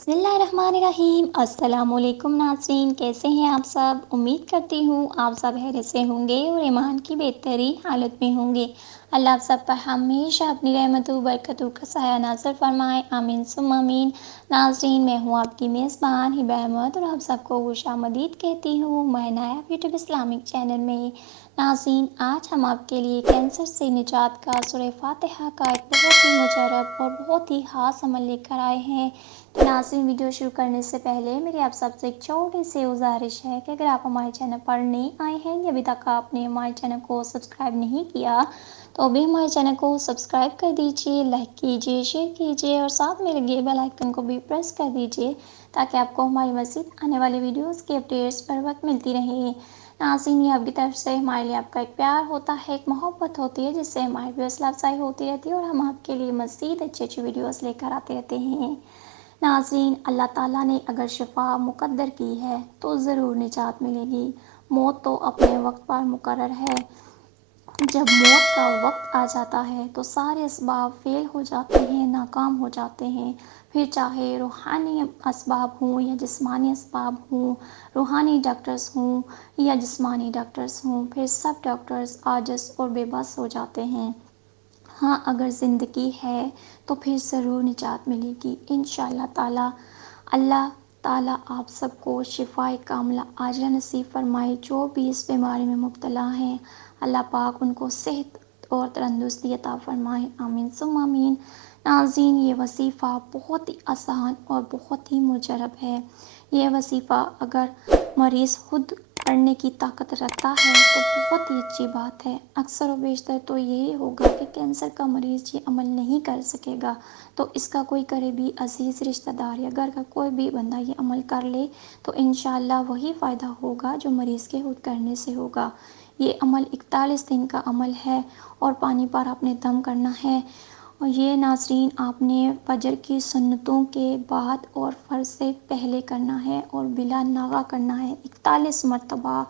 बिस्मिल्लाहिर्रहमानिर्रहीम। अस्सलाम वालेकुम नाज़रीन, कैसे हैं आप सब। उम्मीद करती हूँ आप सब खैरियत से होंगे और ईमान की बेहतरीन हालत में होंगे। अल्लाह आप सब पर हमेशा अपनी रहमतों बरकतों का साया नाज़िल फरमाए, आमीन सुम्मा आमीन। नाज़रीन, मैं हूँ आपकी मेज़बान हिबा अहमद और आप सबको खुशामदीद कहती हूँ मैं नायाब यूट्यूब इस्लामिक चैनल में। नाज़रीन, आज हम आपके लिए कैंसर से निजात का सूरह फातिहा का एक बहुत ही मुजरब और बहुत ही ख़ास अमल लेकर आए हैं। तो नाज़रीन, वीडियो शुरू करने से पहले मेरी आप सबसे एक छोटी सी गुजारिश है कि अगर आप हमारे चैनल पर नए आए हैं या अभी तक आपने हमारे चैनल को सब्सक्राइब नहीं किया तो अभी हमारे चैनल को सब्सक्राइब कर दीजिए, लाइक कीजिए, शेयर कीजिए और साथ में लगे बेल आइकन को भी प्रेस कर दीजिए ताकि आपको हमारी मज़ीद आने वाली वीडियोस की अपडेट्स पर वक्त मिलती रहे। नाज़रीन, ये आपकी तरफ से हमारे लिए आपका एक प्यार होता है, एक मोहब्बत होती है जिससे हमारी भी हौसला अफजाई होती रहती है और हम आपके लिए मज़ीद अच्छी अच्छी वीडियोस लेकर आते रहते हैं। नाज़रीन, अल्लाह ताला ने अगर शिफा मुकद्दर की है तो ज़रूर निजात मिलेगी। मौत तो अपने वक्त पर मुकर्रर है। जब मौत का वक्त आ जाता है तो सारे असबाब फेल हो जाते हैं, नाकाम हो जाते हैं। फिर चाहे रूहानी असबाब हों या जिस्मानी असबाब हों, रूहानी डॉक्टर्स हों या जिस्मानी डॉक्टर्स हों, फिर सब डॉक्टर्स आजिज़ और बेबस हो जाते हैं। हाँ, अगर ज़िंदगी है तो फिर ज़रूर निजात मिलेगी इंशाअल्लाह ताला। अल्लाह ताला आप सबको शिफ़ाए कामिला आजिला नसीब फरमाए। जो भी इस बीमारी में मुब्तला हैं, अल्लाह पाक उनको सेहत और तंदुरुस्ती अता फरमाए, आमीन सुम्मा आमीन। नाज़रीन, ये वजीफ़ा बहुत ही आसान और बहुत ही मुजरब है। ये वजीफ़ा अगर मरीज़ खुद पढ़ने की ताकत रखता है तो बहुत ही अच्छी बात है। अक्सर व बेशतर तो यही होगा कि कैंसर का मरीज़ ये अमल नहीं कर सकेगा, तो इसका कोई करीबी अज़ीज़ रिश्तेदार या घर का कोई भी बंदा ये अमल कर ले तो इंशाअल्लाह वही फ़ायदा होगा जो मरीज़ के खुद करने से होगा। ये अमल 41 दिन का अमल है और पानी पर आपने दम करना है। और ये नाज़रीन, आपने फजर की सुन्नतों के बाद और फ़र्ज़ से पहले करना है और बिला नागा करना है। 41 मरतबा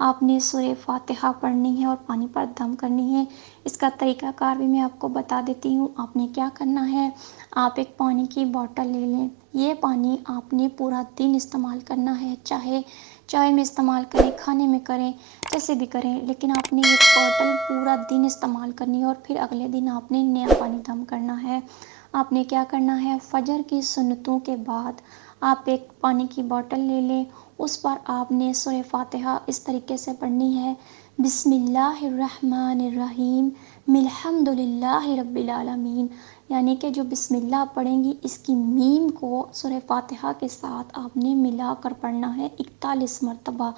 आपने सूरह फातिहा पढ़नी है और पानी पर दम करनी है। इसका तरीक़ाकार भी मैं आपको बता देती हूँ। आपने क्या करना है, आप एक पानी की बॉटल ले लें। ये पानी आपने पूरा दिन इस्तेमाल करना है, चाहे चाय में इस्तेमाल करें, खाने में करें, जैसे भी करें, लेकिन आपने ये बॉटल पूरा दिन इस्तेमाल करनी है और फिर अगले दिन आपने नया पानी दम करना है। आपने क्या करना है, फजर की सुन्नतों के बाद आप एक पानी की बॉटल ले लें, उस पर आपने सूरह फातिहा इस तरीके से पढ़नी है, बिस्मिल्लाहिर्रहमानिर्रहीम मिल्हम्दुलिल्लाहि रब्बिल आलमीन। यानी कि जो बिस्मिल्लाह पढ़ेंगी इसकी मीम को सूरह फातिहा के साथ आपने मिलाकर पढ़ना है 41 मरतबा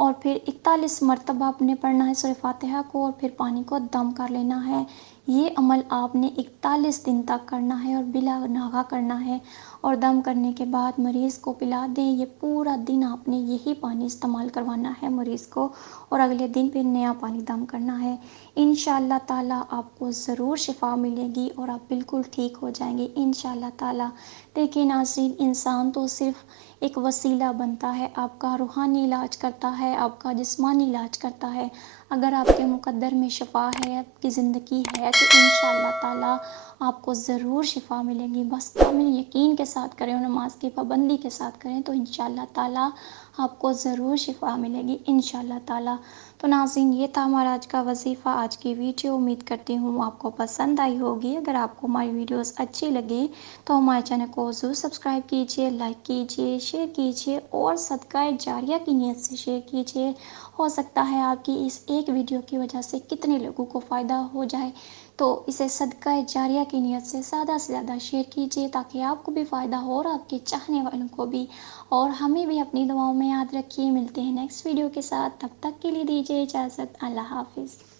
और फिर 41 मरतबा आपने पढ़ना है सूरह फातिहा को और फिर पानी को दम कर लेना है। ये अमल आपने 41 दिन तक करना है और बिला नागा करना है और दम करने के बाद मरीज़ को पिला दें। ये पूरा दिन आपने यही पानी इस्तेमाल करवाना है मरीज़ को और अगले दिन फिर नया पानी दम करना है। इंशाअल्लाह ताला आपको ज़रूर शिफ़ा मिलेगी और आप बिल्कुल ठीक हो जाएंगे इंशाअल्लाह ताला। देखिए नाज़रीन, इंसान तो सिर्फ़ एक वसीला बनता है, आपका रूहानी इलाज करता है, आपका जिस्मानी इलाज करता है। अगर आपके मुक़द्दर में शिफ़ा है, आपकी ज़िंदगी है तो इंशाअल्लाह ताला आपको ज़रूर शिफ़ा मिलेगी। बस कामिल यकीन के साथ करें और नमाज की पाबंदी के साथ करें तो इंशाअल्लाह ताला आपको ज़रूर शिफ़ा मिलेगी इंशाअल्लाह ताला। तो नाज़रीन, ये था हमारा आज का वजीफ़ा, आज की वीडियो। उम्मीद करती हूँ आपको पसंद आई होगी। अगर आपको हमारी वीडियोस अच्छी लगी तो हमारे चैनल को ज़रूर सब्सक्राइब कीजिए, लाइक कीजिए, शेयर कीजिए और सदका जारिया की नीयत से शेयर कीजिए। हो सकता है आपकी इस एक वीडियो की वजह से कितने लोगों को फ़ायदा हो जाए, तो इसे सदका जारिया की नीयत से ज़्यादा शेयर कीजिए ताकि आपको भी फ़ायदा हो और आपके चाहने वालों को भी। और हमें भी अपनी दुआओं में याद रखिए। मिलते हैं नेक्स्ट वीडियो के साथ, तब तक के लिए दीजिए इजाज़त। अल्लाह हाफ़िज़।